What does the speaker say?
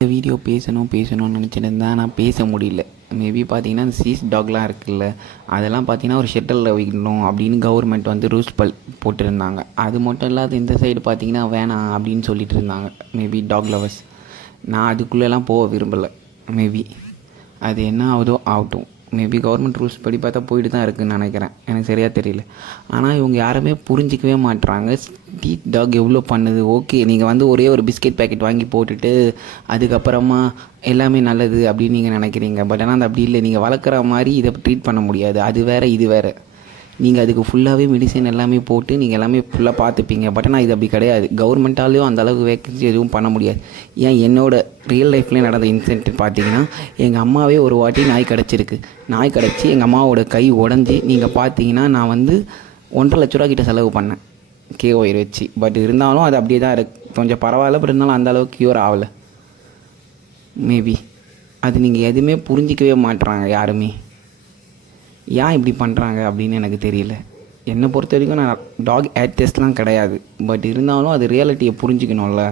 இந்த வீடியோ பேசணும்னு நினச்சிட்டு இருந்தேன். ஆனால் பேச முடியல. மேபி பார்த்தீங்கன்னா இந்த சீஸ் டாக்லாம் இருக்குல்ல, அதெல்லாம் பார்த்தீங்கன்னா ஒரு ஷெட்டரில் வைக்கணும் அப்படின்னு கவர்மெண்ட் வந்து ரூல்ஸ் போட்டிருந்தாங்க. அது மட்டும் இல்லாத இந்த சைடு பார்த்தீங்கன்னா வேணாம் அப்படின்னு சொல்லிட்டு இருந்தாங்க. Maybe talk lovers. நான் அதுக்குள்ளெல்லாம் போக விரும்பலை. மேபி அது என்ன ஆகுதோ ஆகட்டும். மேபி கவர்மெண்ட் ரூல்ஸ் படி பார்த்தா போயிட்டு தான் இருக்குதுன்னு நினைக்கிறேன். எனக்கு சரியாக தெரியல. ஆனால் இவங்க யாருமே புரிஞ்சிக்கவே மாட்டுறாங்க. ஸ்ட்ரீட் டாக் எவ்வளோ பண்ணுது. ஓகே, நீங்கள் வந்து ஒரே ஒரு பிஸ்கெட் பேக்கெட் வாங்கி போட்டுட்டு அதுக்கப்புறமா எல்லாமே நல்லது அப்படின்னு நீங்கள் நினைக்கிறீங்க. பட் ஆனால் அது அப்படி இல்லை. நீங்கள் வளர்க்குற மாதிரி இதை ட்ரீட் பண்ண முடியாது. அது வேறு இது வேறு. நீங்கள் அதுக்கு ஃபுல்லாகவே மெடிசன் எல்லாமே போட்டு நீங்கள் எல்லாமே ஃபுல்லாக பார்த்துப்பீங்க. பட் ஆனால் இது அப்படி கிடையாது. கவர்மெண்ட்டாலேயும் அந்த அளவுக்கு வேக்கன்சி எதுவும் பண்ண முடியாது. ஏன் என்னோடய ரியல் லைஃப்லேயே நடந்த இன்சிடென்ட் பார்த்தீங்கன்னா, எங்கள் அம்மாவே ஒரு வாட்டி நாய் கிடச்சிருக்கு. நாய் கிடச்சி எங்கள் அம்மாவோட கை உடஞ்சி நீங்கள் பார்த்தீங்கன்னா நான் வந்து 1,50,000 ரூபா கிட்ட செலவு பண்ணேன் ஒயர் வச்சு. பட் இருந்தாலும் அது அப்படியே தான் இருக்குது. கொஞ்சம் பரவாயில்ல. பட் இருந்தாலும் அந்த அளவுக்கு க்யூர் ஆகலை. மேபி அது நீங்கள் எதுவுமே புரிஞ்சிக்கவே மாட்டுறாங்க யாருமே. ஏன் இப்படி பண்ணுறாங்க அப்படின்னு எனக்கு தெரியல. என்னை பொறுத்த வரைக்கும் நான் டாக் ஏத்திஸ்ட்லாம் கிடையாது. பட் இருந்தாலும் அது ரியாலிட்டியை புரிஞ்சுக்கணும்ல.